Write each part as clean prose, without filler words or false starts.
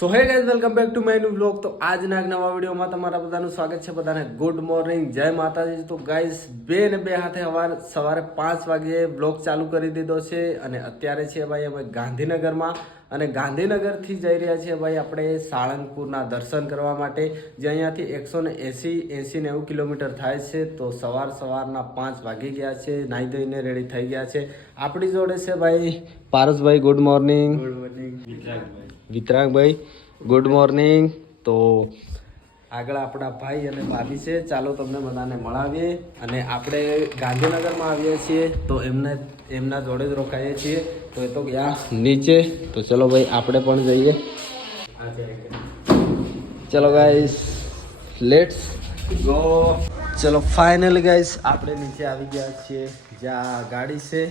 So hey guys, welcome back to my new vlog. તો આજના એક નવા વિડીયોમાં તમારા બધાનું સ્વાગત છે. બધાને ગુડ મોર્નિંગ, જય માતાજી. તો ગાઈઝ બે હાથે સવારે 5 વાગ્યે વ્લોગ ચાલુ કરી દીધો છે અને અત્યારે છે ભાઈ અમે ગાંધીનગરમાં અને ગાંધીનગરથી જઈ રહ્યા છીએ ભાઈ આપણે સાળંગપુરના દર્શન કરવા માટે, જે અહીંયાથી 180-90 કિલોમીટર થાય છે. તો સવારના 5 વાગી ગયા છે, નાહી ધોઈને રેડી થઈ ગયા છે. આપણી જોડે છે ભાઈ પારસભાઈ. Good morning. વિતરાગભાઈ ગુડ મોર્નિંગ. તો આગળ આપણા ભાઈ અને ભાભી છે. ચાલો તમને બધાને મળાવીએ. અને આપણે ગાંધીનગરમાં આવીએ છીએ તો એમના જોડે જ રોકાઈએ છીએ. તો એ તો ગયા નીચે. તો ચલો ભાઈ આપણે પણ જઈએ. ચલો ગાઈસ, લેટ્સ ગો. ચલો ફાઇનલી ગાઈસ આપણે નીચે આવી ગયા છીએ જ્યાં ગાડી છે.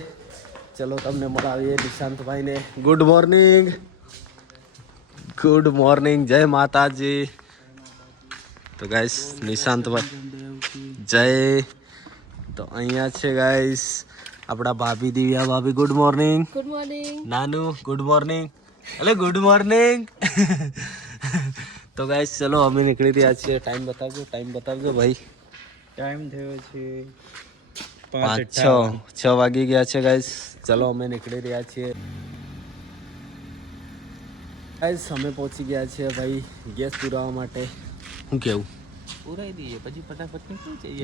ચલો તમને મળાવીએ નિશાંતભાઈને. Good morning. ગુડ મોર્નિંગ, જય માતાજી. તો ગાઈસ નિશાંતભાઈ જય. તો અહીંયા છે ગાઈસ આપણા ભાભી દિવ્યા ભાભી. Good morning. Good morning. નાનુ ગુડ મોર્નિંગ. એટલે ગુડ મોર્નિંગ. તો ગાઈસ ચલો અમે નીકળી રહ્યા છીએ. ટાઈમ બતાવજો ભાઈ. ટાઈમ થયો છે 5:06 વાગી ગયા છે ગાઈસ. ચલો અમે નીકળી રહ્યા છીએ. ગાઈસ અમે પહોંચી ગયા છીએ ભાઈ ગેસ પુરાવા માટે. શું કેવું? પુરાઈ દઈએ પછી ફટાફટ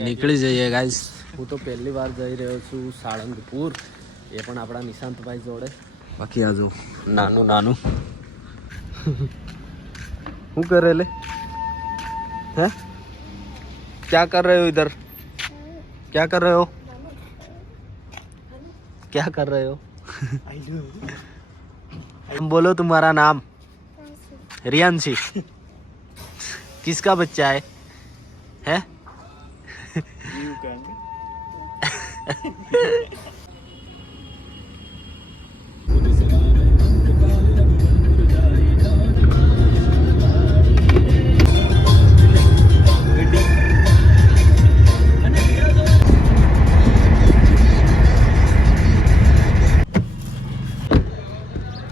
નીકળી જઈએ ગાઈસ. હું તો પહેલી વાર જઈ રહ્યો છું સાળંગપુર, એ પણ આપણા નિશાંતભાઈ જોડે. બાકી આ જો નાનું શું કરે લે? હે क्या कर रहे हो इधर? क्या कर रहे हो? क्या कर रहे हो? तुम बोलो तुम्हारा नाम. रियांशी. किसका बच्चा है?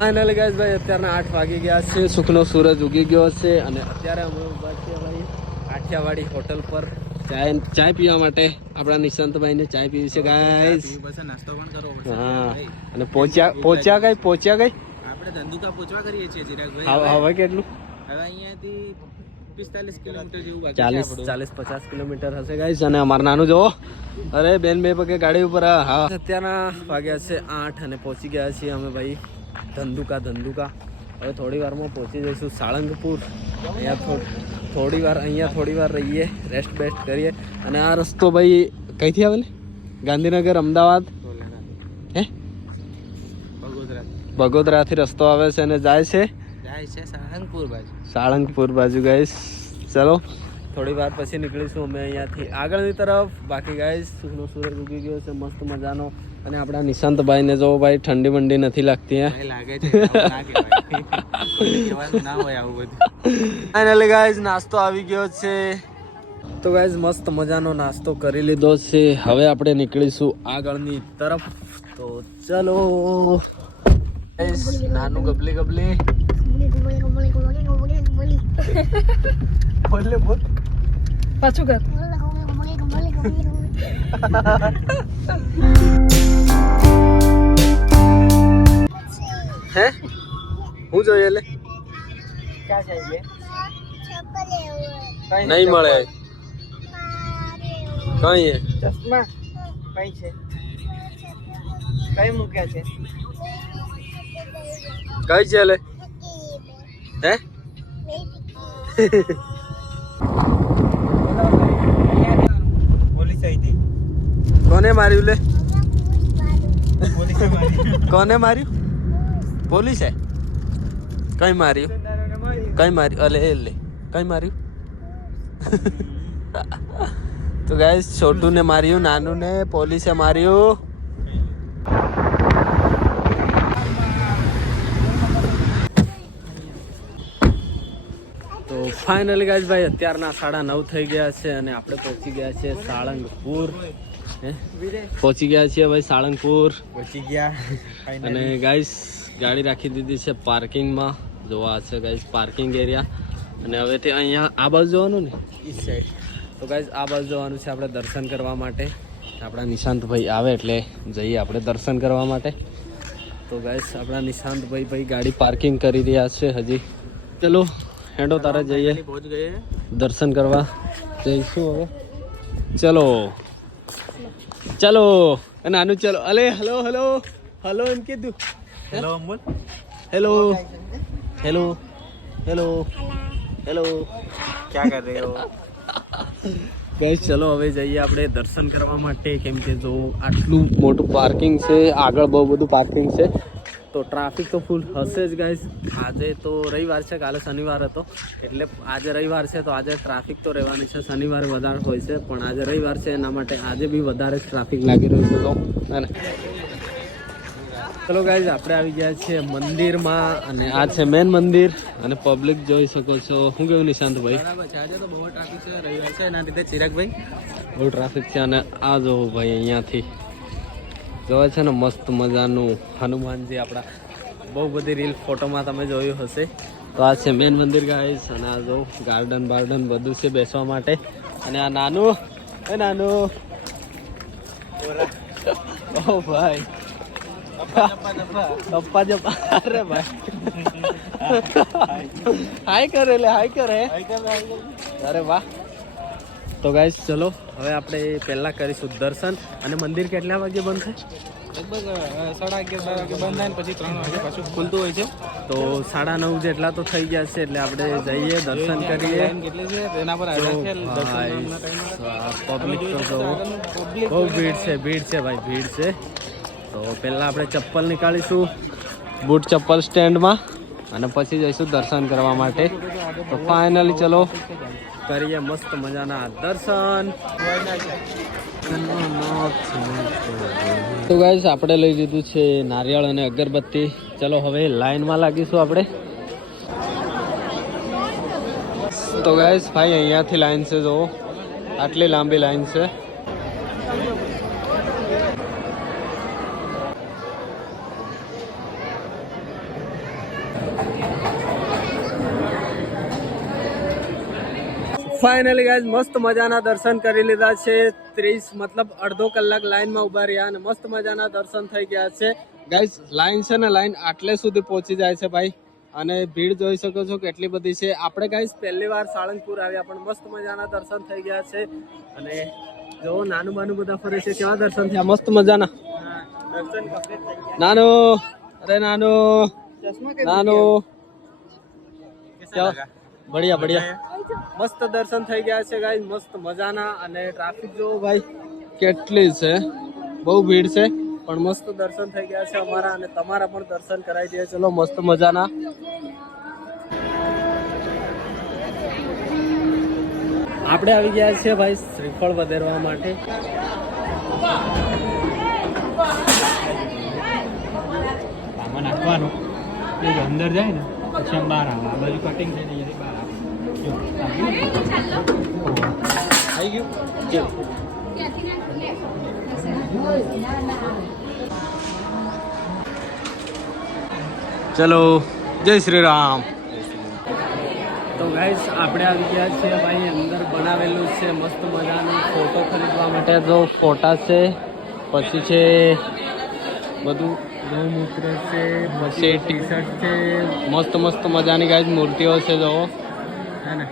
ફાઇનલી ગાઈસ ભાઈ અત્યારના 8 વાગી ગયા છે. સુખનો સૂરજ ઉગી ગયો છે અને અત્યારે અમે ઊભા છીએ ભાઈ કાઠિયાવાડી હોટલ પર ચાય પીવા માટે. આપણા નિશાંતભાઈને ચાય પીવી છે ગાઈસ. નાસ્તો પણ કરવો પડશે. હા, અને પહોંચ્યા ગઈ આપણે ધંધુકા પહોંચવા કરીએ છીએ ચિરાગભાઈ. હવે કેટલું? હવે અહીંયાથી 45 કિલોમીટર જેવું બાકી છે. 40-50 કિલોમીટર હશે ગાઈસ. અને અમારું નાનું જોવો, અરે બેન બે પગે ગાડી ઉપર. હા, અત્યારના વાગ્યા છે 8 અને પહોંચી ગયા છીએ અમે ભાઈ ધંધુકા. હવે થોડી વારમાં પહોંચી જઈશું સાળંગપુર. અહીંયા થોડી વાર રહીએ, રેસ્ટ બેસ્ટ કરીએ. અને આ રસ્તો ભાઈ કઈથી આવે? ગાંધીનગર, અમદાવાદ, હે બગોદરાથી રસ્તો આવે છે અને જાય છે સાળંગપુર બાજુ ગાઈસ. ચલો થોડી વાર પછી નીકળીશું અમે અહીંયાથી આગળની તરફ. બાકી ગાઈસ સુખનો સૂરજ ઉગી ગયો છે મસ્ત મજાનો. અને આપણા નિશાંતભાઈને જો ભાઈ ઠંડી બંડી નથી લાગતી. ફાઇનલી ગાઈસ નાસ્તો આવી ગયો છે. તો ગાઈસ મસ્ત મજાનો નાસ્તો કરી લીધો છે. હવે આપણે નીકળીશું આગળની તરફ. તો ચલો ગાઈસ. નાનું ગબલી બોલ પાછું કર. હે હું જોઈએ લે? નહીં મળે કઈ. ચશ્મા કઈ છે? કઈ મૂક્યા છે? કઈ છે લે? હે પોલીસ આવી હતી. કોને માર્યું લે? પોલીસે મારી. કોને માર્યું? પોલીસે કઈ માર્યું? અલે લે કઈ માર્યું? તો ગાઈસ છોટું ને માર્યું, નાનું ને પોલીસે માર્યું. તો ફાઇનલી ગાઈસ ભાઈ અત્યારના 9:30 થઈ ગયા છે અને આપણે પહોંચી ગયા છે સાળંગપુર. પહોંચી ગયા છીએ ભાઈ સાળંગપુર. પહોંચી ગયા અને ગાઈસ ગાડી રાખી દીધી છે પાર્કિંગમાં. જોવા છે ગાઈસ પાર્કિંગ એરિયા. અને હવેથી અહીંયા આ બાજુ જવાનું ને ઈસ્ટ સાઈડ. તો ગાઈસ આ બાજુ જવાનું છે આપણે દર્શન કરવા માટે. આપણા નિશાંતભાઈ આવે એટલે જઈએ આપણે દર્શન કરવા માટે. તો ગાઈસ આપણા નિશાંતભાઈ ગાડી પાર્કિંગ કરી રહ્યા છે હજી. ચલો હેડો તારે જઈએ पहुंच गए हैं। દર્શન કરવા જઈશું હવે. ચલો ચલો અને આનું ચલો. અલે હલો હલો હલો એમ કીધું. Hello Amol. Hello hello hello hello. क्या कर रहे हो? ગાઈસ ચલો હવે જઈએ આપણે દર્શન કરવા માટે. કેમ કે જો આટલું મોટું પાર્કિંગ છે, આગળ બહુ બધું પાર્કિંગ છે, તો ટ્રાફિક તો ફૂલ હશે જ ગાઈસ. આજે તો રવિવાર છે, કાલે શનિવાર હતો એટલે આજે રવિવાર છે તો આજે ટ્રાફિક તો રહેવાની છે. શનિવારે વધારે હોય છે પણ આજે રવિવાર છે એના માટે આજે બી વધારે જ ટ્રાફિક લાગી રહ્યું છે. તો ચલો ગાઈસ આપણે આવી ગયા છીએ મંદિરમાં અને આ છે મેન મંદિર અને પબ્લિક જોઈ શકો છો. શું કેવું નિશાંતભાઈ? बराबर છે. આજે તો બહુ ટ્રાફિક છે, રવિવાર છે એના લીધે. ચિરાગભાઈ બહુ ટ્રાફિક છે. અને આ જો ભાઈ અહીંયાથી જોવે છે ને મસ્ત મજાનું હનુમાનજી આપણા. બહુ બધી રીલ ફોટોમાં તમે જોયું હશે. તો આ છે મેન મંદિર ગાઈસ. અને આ જો ગાર્ડન બાર્ડન બધું છે બેસવા માટે. અને આ નાનું નાનું ઓ ભાઈ પપ્પા જપ્પા. અરે ભાઈ હાય કરે લે હાય કરે. અરે વાહ. તો ગાઈસ ચલો હવે આપણે પહેલા કરીશું દર્શન. અને મંદિર કેટલા વાગે બનશે? લગભગ 11:30 વાગે બંધ થાય ને પછી 3 વાગે પાછું ખુલતું હોય છે. તો 9:30 જેટલા તો થઈ ગયા છે એટલે આપણે જઈએ દર્શન કરીએ. લાઈન કેટલી છે તેના પર આધાર છે દર્શનના પબ્લિક તો જો બહુ ભીડ છે ભાઈ ભીડ છે. તો પહેલાં આપણે ચપ્પલ નીકાળીશું બૂટ ચપ્પલ સ્ટેન્ડમાં અને પછી જઈશું દર્શન કરવા માટે. તો ફાઇનલી ચલો કરીએ મસ્ત મજાના દર્શન. તો ગાઈસ આપણે લઈ લીધું છે નારિયેળ અને અગરબત્તી. ચલો હવે લાઈનમાં લાગીશું આપણે. તો ગાઈસ ભાઈ અહીંયાથી લાઈન છે જો આટલી લાંબી લાઈન છે. ફાઇનલી ગાઈઝ મસ્ત મજાના દર્શન કરી લીધા છે. 30 મતલબ અડધો કલાક લાઈનમાં ઊભા રહ્યા અને મસ્ત મજાના દર્શન થઈ ગયા છે. ગાઈઝ લાઈન છે ને લાઈન આટલે સુધી પહોંચી જાય છે ભાઈ. અને ભીડ જોઈ શકો છો કેટલી બધી છે. આપણે ગાઈઝ પહેલી વાર સાળંગપુર આવ્યા પણ મસ્ત મજાના દર્શન થઈ ગયા છે. અને જો નાનું બાનું બધા ફરે છે. કેવા દર્શન થયા? મસ્ત મજાના. નાનો અરે નાનો નાનો બઢિયા બઢિયા મસ્ત દર્શન થઈ ગયા છે ગાઈઝ મસ્ત મજાના. અને ટ્રાફિક જો ભાઈ કેટલી છે, બહુ ભીડ છે પણ મસ્ત દર્શન થઈ ગયા છે અમારા. અને તમારા પણ દર્શન કરાવી દઈએ. ચલો મસ્ત મજાના. આપણે આવી ગયા છીએ ભાઈ શ્રીફળ વધેરવા માટે. આમાં નાખવાનું અંદર જાય ને પછી આમ બહાર આવે. આ બાજુ કટિંગ થઈને અહીંયાથી બહાર આવે. આવી ગયું. ચલો જય શ્રી રામ. તો ગાઈસ આપણે આવી ગયા છે ભાઈ અંદર બનાવેલું છે મસ્ત મજાનું ફોટો ખરીદવા માટે. જો ફોટા છે પછી છે બધું ગૌમૂત્ર છે પછી ટી શર્ટ છે મસ્ત મસ્ત મજાની ગાઈસ મૂર્તિઓ છે જો હે ને.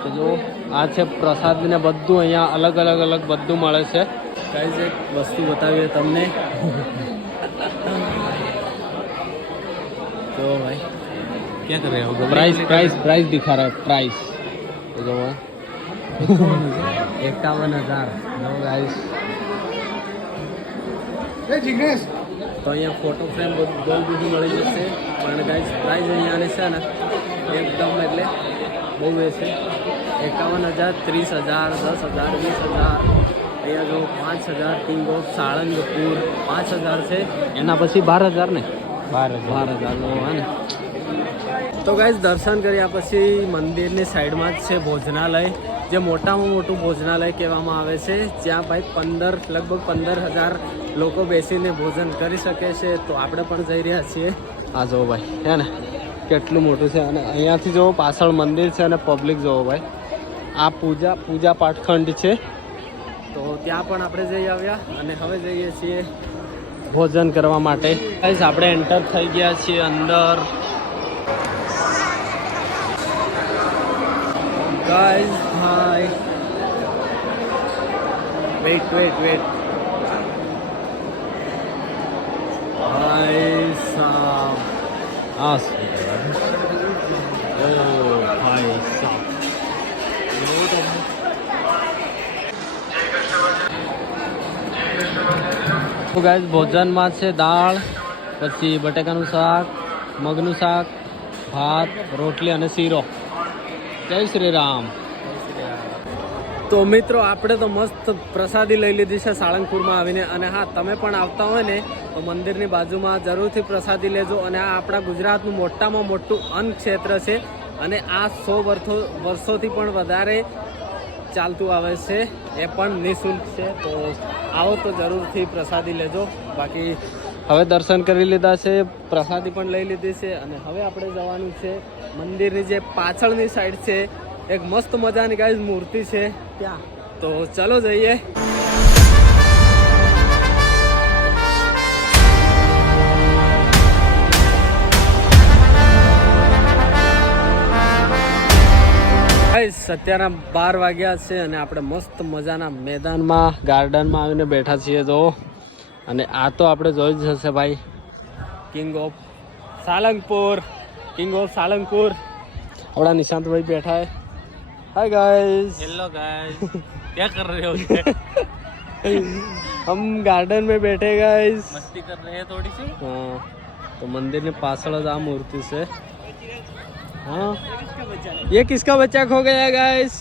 તો જો આ છે પ્રસાદ ને બધું અહીંયા અલગ અલગ બધું મળે છે. ગાઈસ એક વસ્તુ બતાવીએ તમને. तो भाई क्या कर रहे हो? प्राइस प्राइस प्राइस दिखा रहा है प्राइस. तो जो है 51,000 नो गाइस. તો અહીંયા ફોટો ફ્રેમ બહુ બધું મળી જશે પણ ગાઈસ પ્રાઇસ અહીંયાની છે ને એકદમ એટલે બહુ એ છે. 51,000 30,000 10,000 20,000. અહીંયા જો 5,000 કિંગ ઓફ સાળંગપુર 5,000 છે. એના પછી 12,000 ને 12,000 નો હે ને. તો ગાઈસ દર્શન કર્યા પછી મંદિરની સાઈડમાં જ છે ભોજનાલય, જે મોટામાં મોટું ભોજનાલય કહેવામાં આવે છે. જ્યાં ભાઈ લગભગ 15,000 લોકો બેસીને ભોજન કરી શકે છે. તો આપણે પણ જઈ રહ્યા છીએ. આ જોવો ભાઈ, હે ને કેટલું મોટું છે. અને અહીંયાથી જોવો પાછળ મંદિર છે અને પબ્લિક જોવો ભાઈ. આ પૂજા પાઠખંડ છે. તો ત્યાં પણ આપણે જઈ આવ્યા અને હવે જઈએ છીએ ભોજન કરવા માટે. ગાઈસ આપણે એન્ટર થઈ ગયા છીએ અંદર. ગાઈસ ભાઈ વેટ ભાઈ સાહેબ, આ શું ઓ ભાઈ સાહેબ, તો ગાઈસ ભોજનમાં છે દાળ, પછી બટેકાનું શાક, મગનું શાક, ભાત, રોટલી અને શીરો. જય શ્રી રામ. તો મિત્રો આપણે તો મસ્ત પ્રસાદી લઈ લીધી છે સાળંગપુરમાં આવીને. અને હા, તમે પણ આવતા હોય ને તો મંદિરની બાજુમાં જરૂરથી પ્રસાદી લેજો. અને આ આપણા ગુજરાતનું મોટામાં મોટું અન્ન ક્ષેત્ર છે અને આ 100 વર્ષોથી પણ વધારે ચાલતું આવે છે. એ પણ નિઃશુલ્ક છે. તો આવો તો જરૂરથી પ્રસાદી લેજો. બાકી હવે દર્શન કરી લીધા છે, પ્રસાદી પણ લઈ લીધી છે અને હવે આપણે જવાનું છે મંદિરની જે પાછળની સાઈડ છે. એક મસ્ત મજાની ગાઈસ મૂર્તિ છે ત્યાં. તો ચલો જઈએ. અત્યારના 12 વાગ્યા છે અને આપણે મસ્ત મજાના મેદાનમાં ગાર્ડનમાં આવીને બેઠા છીએ જો. અને આ તો આપણે જોઈ જ હશે ભાઈ, કિંગ ઓફ સાળંગપુર. આપણા નિશાંતભાઈ बैठा है. Hi guys. हेलो गाइस, क्या कर रहे हो? हम गार्डन में बैठे गाइस, मस्ती कर रहे हैं थोड़ी सी. हाँ. तो मंदिर में पाछળ જ આ મૂર્તિ છે. हाँ, ये किसका बच्चा खो गया गाइस?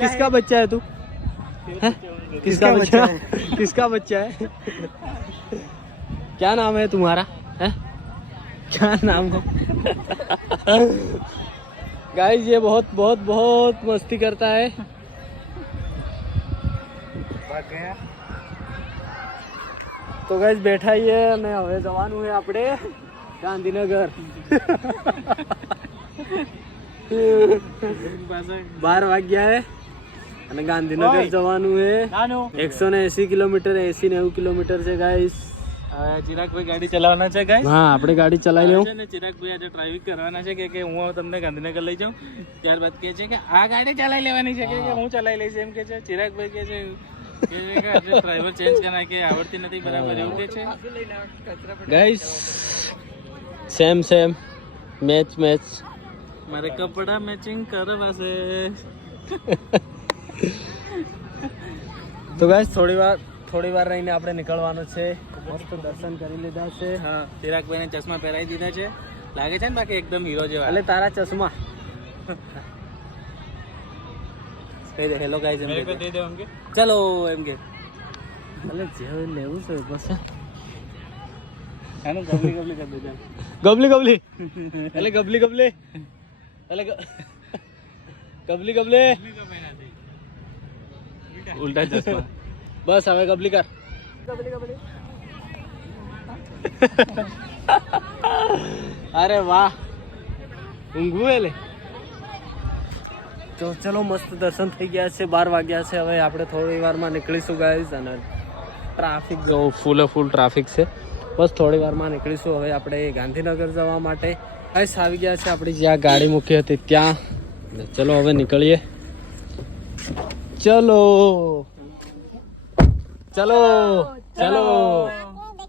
किसका बच्चा है तू? किसका बच्चा है? क्या नाम है तुम्हारा? है क्या नाम है? गाइस ये बहुत मस्ती करता है. તો ગાઈસ બેઠા છીએ અને હવે જવાનું છે આપણે ગાંધીનગર. 12 વાગ્યા હે અને ગાંધીનગર જવાનું છે. 180 કિલોમીટર, 80-90 કિલોમીટર છે ગાઈસ. ચિરાગભાઈ ગાડી ચલાવવાના છે ગાઈસ. હા, આપણે ગાડી ચલાવી લેવું. ચિરાગભાઈ આજે ડ્રાઇવિંગ કરવાના છે કે હું તમને ગાંધીનગર લઈ જાઉં. ત્યારબાદ કહે છે કે આ ગાડી ચલાવી લેવાની છે કે હું ચલાવી લઈશ એમ કે છે. ચિરાગભાઈ કહે છે ડ્રાઈવર ચેન્જ કરાય કે આવડતી નથી બરાબર એવું કે છે. ગાઈસ સેમ મેચ મારે કપડા મેચિંગ કરવા છે. તો ગાઈસ થોડી વાર રહીને આપણે નીકળવાનું છે. મસ્ત દર્શન કરી લીધા છે. હા, ચિરાગભાઈને ચશ્મા પહેરાવી દીધા છે. લાગે છે ને બાકી એકદમ હીરો જેવા. એટલે તારા ચશ્મા કહી દે હેલો ગાઈસ એમ કે દે દે એમ કે ચલો એમ કે એટલે જે લેવું છે બસ. આનું ગબલી કરી દેજો. ગબલી એટલે ગબલી ઉલ્ટા ચશ્મા. બસ હવે ગબલી કર. અરે વાહ, ઊંઘવું એટલે. તો ચલો મસ્ત દર્શન થઈ ગયા છે. 12 વાગ્યા છે. હવે આપણે થોડી વારમાં નીકળીશું ગાઈસ. અને ટ્રાફિક જો ફૂલ ટ્રાફિક છે. બસ થોડી વારમાં નીકળીશું હવે આપણે ગાંધીનગર જવા માટે. ગાઈસ આવી ગયા છે આપણી જ્યાં ગાડી મૂકી હતી ત્યાં. ચલો હવે નીકળીએ. ચલો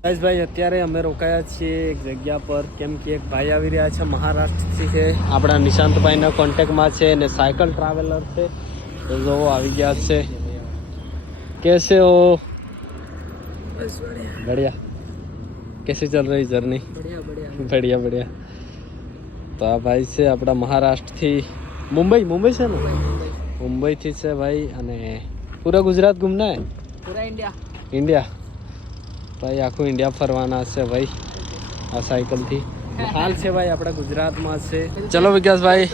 ગાઈસ ભાઈ અત્યારે અમે રોકાયા છીએ એક જગ્યા પર, કેમ કે એક ભાઈ આવી રહ્યા છે મહારાષ્ટ્રથી છે. આપણા નિશાંતભાઈના કોન્ટેક્ટમાં છે અને સાયકલ ટ્રાવેલર છે. તો જો આવી ગયા છે. कैसे हो? बस बढ़िया. कैसे चल रही जर्नी? बढ़िया. તો આ ભાઈ છે આપણા મહારાષ્ટ્રથી, મુંબઈ છે ને, મુંબઈથી છે ભાઈ. અને પૂરા ગુજરાત ઘૂમના હે? पूरा इंडिया. ઇન્ડિયા. ભાઈ આખું ઇન્ડિયા ફરવાના છે ભાઈ આ સાયકલથી. હાલ છે ભાઈ આપણા ગુજરાતમાં છે. ચલો વિકાસભાઈ,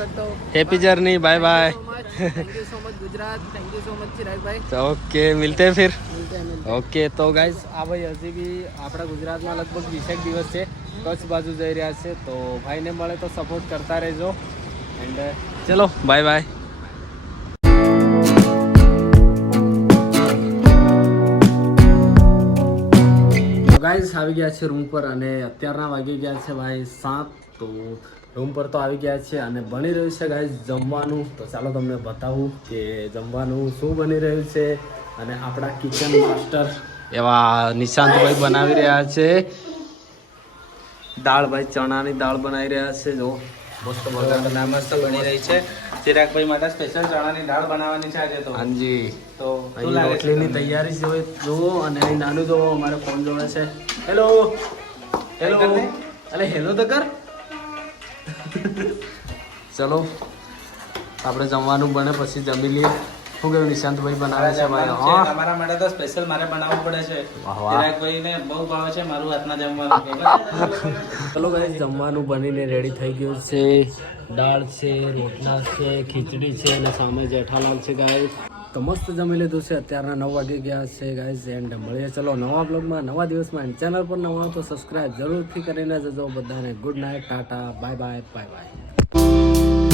happy journey, bye bye. Thank you so much Gujarat, thank you so much Chirag भाई. ઓકે, મિલતે હૈ ફિર. ઓકે, તો ગાઈઝ આ ભાઈ હજી બી આપણા ગુજરાતમાં લગભગ 20 દિવસ છે, કચ્છ બાજુ જઈ રહ્યા છે. તો ભાઈને મળે તો સપોર્ટ કરતા રહેજો. એન્ડ ચલો બાય બાય. ગાઈઝ આવી ગયા છે રૂમ પર અને અત્યારના વાગી ગયા છે ભાઈ 7. તો રૂમ પર તો આવી ગયા છે અને બની રહ્યું છે ગાઈઝ જમવાનું. તો ચાલો તમને બતાવું કે જમવાનું શું બની રહ્યું છે. અને આપણા કિચન માસ્ટર એવા નિશાંતભાઈ બનાવી રહ્યા છે દાળ. ભાઈ ચણાની દાળ બનાવી રહ્યા છે. જો મસ્ત મજાના મસ્ત બની રહી છે. ચિરાગભાઈ માટે સ્પેશિયલ ચણાની દાળ બનાવવાની છે આજે તો. હાજી, તો અહીં રોટલીની તૈયારી જોઈએ જુઓ. અને અહીં નાનું જો અમારે ફોન જોડે છે. હેલો હેલો, અરે હેલો તો કર. ચલો આપણે જમવાનું બને પછી જમી લઈએ. શું કહ્યું નિશાંતભાઈ બનાવે છે ભાઈ? હા, તમારા માટે તો સ્પેશિયલ મારે બનાવવું પડે છે. વાહ વાહ. ચિરાગભાઈને બહુ ભાવે છે મારું હાથના જમવાનું. ચલો ગાઈસ, જમવાનું બનીને રેડી થઈ ગયું છે. દાળ છે, રોટલા છે, ખીચડી છે અને સામે જેઠાલાલ છે ગાઈસ. તો મસ્ત જમી લીધું છે. અત્યારના 9 વાગી ગયા છે ગાઈસ. એન્ડ મળીએ ચલો નવા બ્લોગમાં, નવા દિવસમાં. એન્ડ ચેનલ પર નવા હો તો સબસ્ક્રાઇબ જરૂરથી કરીને જજો. બધાને good night, Tata, bye bye, bye bye.